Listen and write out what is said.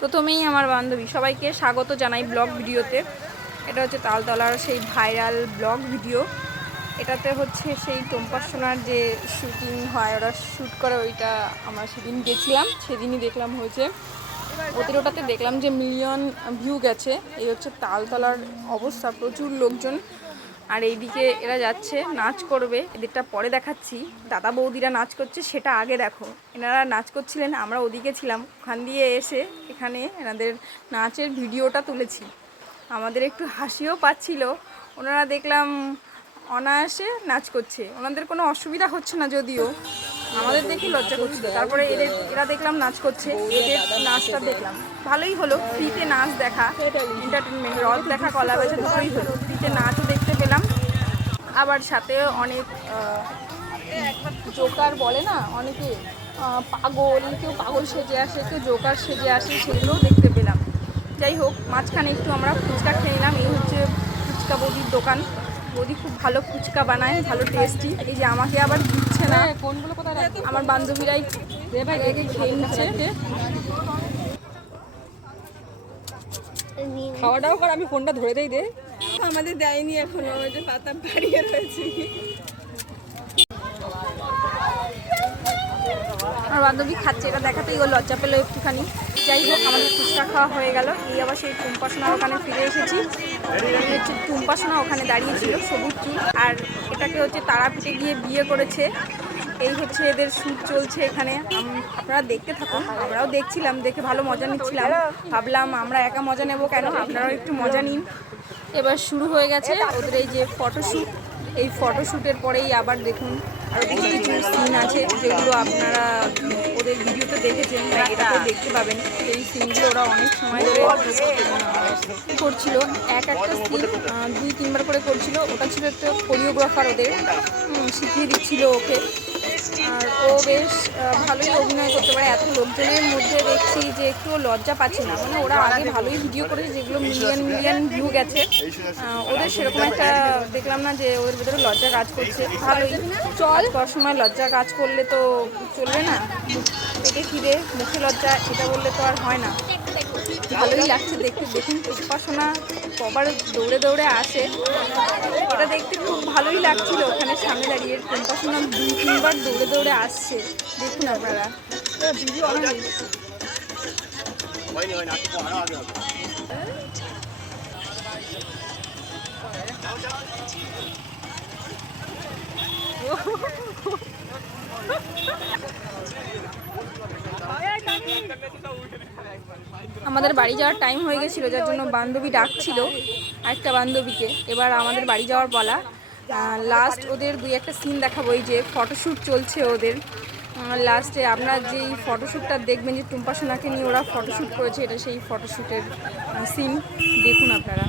প্রথমেই আমার বান্ধবী, সবাইকে স্বাগত জানাই ব্লগ ভিডিওতে। এটা হচ্ছে তালতলার সেই ভাইরাল ব্লগ ভিডিও। এটাতে হচ্ছে সেই টম্পার সোনার যে শুটিং হয়, ওরা শ্যুট করে, ওইটা আমরা সেদিন গেছিলাম, সেদিনই দেখলাম হয়েছে। ওদের ওটাতে দেখলাম যে মিলিয়ন ভিউ গেছে। এই হচ্ছে তালতলার অবস্থা, প্রচুর লোকজন। আর এইদিকে এরা যাচ্ছে, নাচ করবে। এদেরটা পরে দেখাচ্ছি। দাদা বৌদিরা নাচ করছে, সেটা আগে দেখো। এনারা নাচ করছিলেন, আমরা ওদিকে ছিলাম। ওখান দিয়ে এসে এখানে এনাদের নাচের ভিডিওটা তুলেছি। আমাদের একটু হাসিও পাচ্ছিল। ওনারা দেখলাম অনায়াসে নাচ করছে। ওনাদের কোনো অসুবিধা হচ্ছে না যদিও। আমাদের দেখে লজ্জা করছিল। তারপরে এদের, এরা দেখলাম নাচ করছে। এদের নাচটা দেখলাম। ভালোই হলো। ফ্রিতে নাচ দেখা এন্টারটেনমেন্ট রথ দেখা, কলা বেচা দুটোই হলো। ফ্রিতে পেলাম আবার সাথে অনেক জোকার বলে না অনেকে পাগল কেউ পাগল সেজে আসে কেউ জোকার সেজে আসে সেগুলোও দেখতে পেলাম। যাই হোক মাঝখানে একটু আমরা ফুচকা খেয়ে নিলাম এই হচ্ছে ফুচকা বৌদির দোকান। বৌদি খুব ভালো ফুচকা বানায় ভালো টেস্টি এই যে আমাকে আবার দিচ্ছে না কোনগুলো কোথায় আমার বান্ধবীরাই রেখে খেয়ে নিচ্ছে। খাওয়া দাওয়া কর আমি ফোনটা ধরে দেই দে। আমাদের দেয়নি এখনও, ওই যে পাতা বাড়িয়ে রয়েছে। আমার বান্ধবী খাচ্ছে, এটা দেখাতেই ও লজ্জা পেল একটুখানি। যাই হোক, আমাদের ফুচকা খাওয়া হয়ে গেল। এই আবার সেই টুম্পাসোনার ওখানে ফিরে এসেছি। টুম্পাসোনা ওখানে দাঁড়িয়েছিল সবুজ চুল। আর এটাকে হচ্ছে তারাপীঠে গিয়ে বিয়ে করেছে। এই হচ্ছে এদের শ্যুট চলছে এখানে। আপনারা দেখতে থাকুন, আমরাও দেখছিলাম, দেখে ভালো মজা নিচ্ছিলাম। ভাবলাম আমরা একা মজা নেব কেন? আপনারাও একটু মজা নিন। এবার শুরু হয়ে গেছে ওদের এই যে ফটোশ্যুট এই ফটোশ্যুটের পরেই আবার দেখুন আরও কিছু কিছু সিন আছে যেগুলো আপনারা ওদের ভিডিওতে দেখেছেন এটাতেও দেখতে পাবেন। এই সিনগুলো ওরা অনেক সময় ধরে করছিল। এক একটা সিন দুই তিনবার করে করছিল। ওটা ছিল একটা কোরিওগ্রাফার ওদের। শিখিয়ে দিচ্ছিল ওকে। আর ও বেশ ভালোই অভিনয় করতে পারে। এত লোকজনের মধ্যে দেখছি যে একটু লজ্জা পাচ্ছে না। মানে ওরা আগে ভালোই ভিডিও করেছে যেগুলো মিলিয়ন মিলিয়ন ভিউ গেছে। ওদের সেরকম একটা দেখলাম না যে ওদের ভেতরে লজ্জা কাজ করছে। ভালোই। চল। সময় লজ্জা কাজ করলে তো চলবে না। পেটে খিদে মুখে লজ্জা এটা বললে তো আর হয় না। ভালোই লাগছে দেখতে। দেখুন উপাসনা কবার দৌড়ে দৌড়ে আসে। ওটা দেখতে খুব ভালোই লাগছিল ওখানে সামনে দাঁড়িয়ে। উপাসনা দুই, তিনবার দৌড়ে দৌড়ে আসছে। দেখুন আপনারা। আমাদের বাড়ি যাওয়ার টাইম হয়ে গেছিল, যার জন্য বান্ধবী ডাকছিল একটা বান্ধবীকে। এবার আমাদের বাড়ি যাওয়ার বলা লাস্ট ওদের দুই একটা সিন দেখাবো, এই যে ফটোশ্যুট চলছে ওদের। লাস্টে আপনারা যেই ফটোশ্যুটটা দেখবেন যে টুম্পা সোনাকে নিয়ে ওরা ফটোশ্যুট করেছে, এটা সেই ফটোশ্যুটের সিন দেখুন আপনারা।